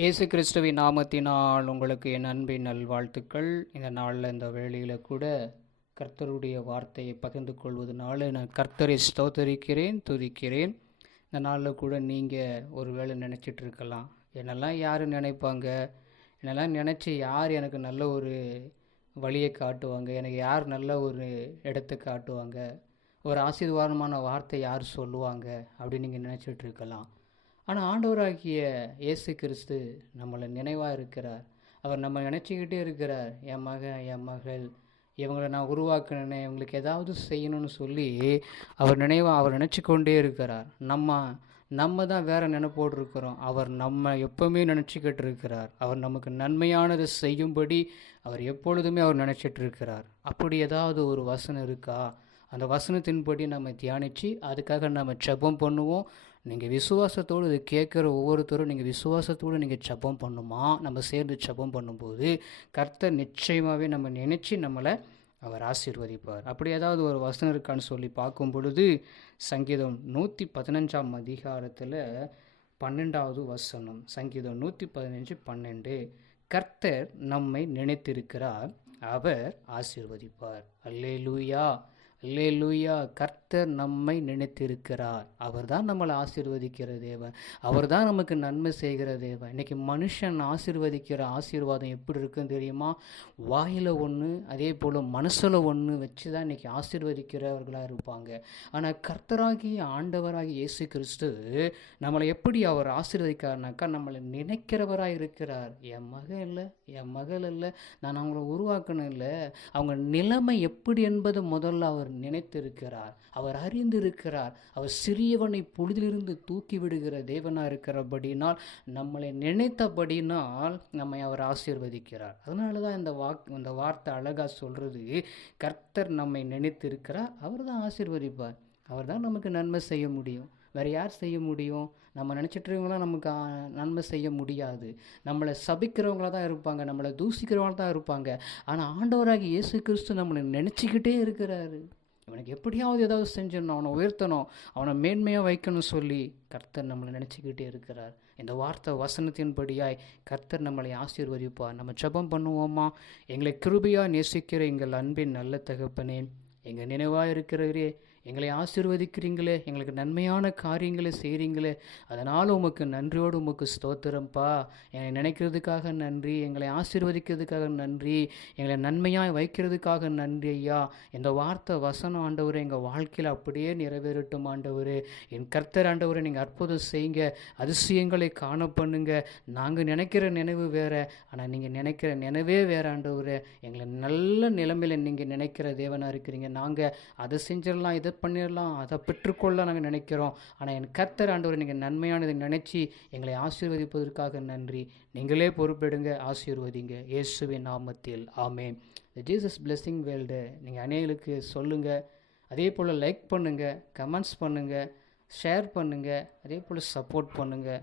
இயேசு கிறிஸ்துவின் நாமத்தினால் உங்களுக்கு என் அன்பின் நல்வாழ்த்துக்கள். இந்த நாளில் இந்த வேளையில் கூட கர்த்தருடைய வார்த்தையை பகிர்ந்து கொள்வதனால நான் கர்த்தரை ஸ்தோத்தரிக்கிறேன், துதிக்கிறேன். இந்த நாளில் கூட நீங்கள் ஒரு வேளை நினச்சிட்டு இருக்கலாம், என்னெல்லாம் யார் நினைப்பாங்க, என்னெல்லாம் நினச்சி யார் எனக்கு நல்ல ஒரு வழியை காட்டுவாங்க, எனக்கு யார் நல்ல ஒரு இடத்தை காட்டுவாங்க, ஒரு ஆசீர்வாதமான வார்த்தை யார் சொல்லுவாங்க அப்படின்னு நீங்கள் நினச்சிட்டு இருக்கலாம். ஆனால் ஆண்டவராகிய இயேசு கிறிஸ்து நம்மளை நினைவாக இருக்கிறார். அவர் நம்ம நினச்சிக்கிட்டே இருக்கிறார். என் மகன், என் மகள், இவங்களை நான் உருவாக்கினேன், இவங்களுக்கு ஏதாவது செய்யணும்னு சொல்லி அவர் நினச்சி கொண்டே இருக்கிறார். நம்ம தான் வேறு நினைப்போடு இருக்கிறோம். அவர் நம்ம எப்போவுமே நினச்சிக்கிட்டு இருக்கிறார். அவர் நமக்கு நன்மையானதை செய்யும்படி அவர் எப்பொழுதுமே அவர் நினச்சிட்டு இருக்கிறார். அப்படி ஏதாவது ஒரு வசனம் இருக்கா? அந்த வசனத்தின்படி நம்ம தியானித்து அதுக்காக நம்ம ஜெபம் பண்ணுவோம். நீங்கள் விசுவாசத்தோடு இது கேட்குற ஒவ்வொருத்தரும் நீங்கள் விசுவாசத்தோடு நீங்கள் ஜெபம் பண்ணுமா? நம்ம சேர்ந்து ஜெபம் பண்ணும்போது கர்த்தர் நிச்சயமாகவே நம்ம நினச்சி நம்மளை அவர் ஆசீர்வதிப்பார். அப்படி ஏதாவது ஒரு வசனம் இருக்கான்னு சொல்லி பார்க்கும் பொழுது சங்கீதம் 115 அதிகாரத்தில் 12வது வசனம். சங்கீதம் 115:12. கர்த்தர் நம்மை நினைத்திருக்கிறார், அவர் ஆசீர்வதிப்பார். அல்லேலூயா, அல்லேலூயா. கர்த்தர் நம்மை நினைத்திருக்கிறார். அவர் தான் நம்மளை ஆசீர்வதிக்கிற தேவன். அவர் தான் நமக்கு நன்மை செய்கிற தேவன். இன்றைக்கி மனுஷன் ஆசீர்வதிக்கிற ஆசீர்வாதம் எப்படி இருக்குன்னு தெரியுமா? வாயில் ஒன்று, அதே போல் மனசில் ஒன்று வச்சு தான் இன்றைக்கி ஆசீர்வதிக்கிறவர்களாக இருப்பாங்க. ஆனால் கர்த்தராகி ஆண்டவராகி இயேசு கிறிஸ்து நம்மளை எப்படி அவர் ஆசீர்வதிக்கிறார்னாக்கா, நம்மளை நினைக்கிறவராக இருக்கிறார். என் மகன் இல்லை, என் மகள் இல்லை, நான் அவங்கள உருவாக்கணும் இல்லை, அவங்க நிலைமை எப்படி என்பது முதல்ல அவர் நினைத்திருக்கிறார். அவர் அறிந்திருக்கிறார். அவர் சிறியவனை பொழுதிலிருந்து தூக்கி விடுகிற தேவனாக இருக்கிறபடினால், நம்மளை நினைத்தபடினால் நம்மை அவர் ஆசீர்வதிக்கிறார். அதனால தான் இந்த வார்த்தை அழகாக சொல்கிறது, கர்த்தர் நம்மை நினைத்திருக்கிறார், அவர் தான் ஆசீர்வதிப்பார். அவர் தான் நமக்கு நன்மை செய்ய முடியும். வேறு யார் செய்ய முடியும்? நம்ம நினச்சிட்ருக்கவங்களாம் நமக்கு நன்மை செய்ய முடியாது. நம்மளை சபிக்கிறவங்களாக தான் இருப்பாங்க, நம்மளை தூசிக்கிறவங்களாக தான் இருப்பாங்க. ஆனால் ஆண்டவராகி இயேசு கிறிஸ்து நம்மளை நினச்சிக்கிட்டே இருக்கிறாரு. இவனுக்கு எப்படியாவது ஏதாவது செஞ்சிடணும், அவனை உயர்த்தணும், அவனை மேன்மையாக வைக்கணும்னு சொல்லி கர்த்தர் நம்மளை நினச்சிக்கிட்டே இருக்கிறார். இந்த வார்த்தை வசனத்தின்படியாய் கர்த்தர் நம்மளை ஆசீர்வதிப்பார். நம்ம ஜெபம் பண்ணுவோமா? எங்களை கிருபையாக நேசிக்கிற எங்கள் அன்பின் நல்ல தகப்பனே, எங்கள் நினைவாக இருக்கிறவரே, எங்களை ஆசீர்வதிக்கிறீங்களே, எங்களுக்கு நன்மையான காரியங்களை செய்கிறீங்களே, அதனால் உமக்கு நன்றியோடு உமக்கு ஸ்தோத்திரம்ப்பா. என்னை நினைக்கிறதுக்காக நன்றி, எங்களை ஆசீர்வதிக்கிறதுக்காக நன்றி, எங்களை நன்மையாக வைக்கிறதுக்காக நன்றி ஐயா. இந்த வார்த்தை வசனம் ஆண்டவரே எங்கள் வாழ்க்கையில் அப்படியே நிறைவேறட்டும் ஆண்டவரே. என் கர்த்தர் ஆண்டவரே, நீங்கள் அற்புதம் செய்யுங்க, அதிசயங்களை காண பண்ணுங்க. நாங்கள் நினைக்கிற நினைவு வேறு, ஆனால் நீங்கள் நினைக்கிற நினைவே வேறு ஆண்டவரே. எங்களை நல்ல நிலைமையில் நீங்கள் நினைக்கிற தேவனாக இருக்கிறீங்க. நாங்கள் அதை செஞ்சிடலாம், இதை பண்ணிடலாம், அதை பெற்றுக்கொள்ள நாங்கள் நினைக்கிறோம். ஆனால் என் கர்த்தர் ஆண்டவரை நீங்கள் நன்மையானதை நினச்சி எங்களை ஆசீர்வதிப்பதற்காக நன்றி. நீங்களே பொறுப்பெடுங்க, ஆசீர்வதிங்க. இயேசுவின் நாமத்தில் ஆமென். இந்த ஜீசஸ் பிளெஸிங் வேர்ல்டு நீங்கள் அநேகளுக்கு சொல்லுங்கள். அதே போல் லைக் பண்ணுங்கள், கமெண்ட்ஸ் பண்ணுங்கள், ஷேர் பண்ணுங்கள், அதே போல் சப்போர்ட் பண்ணுங்கள்.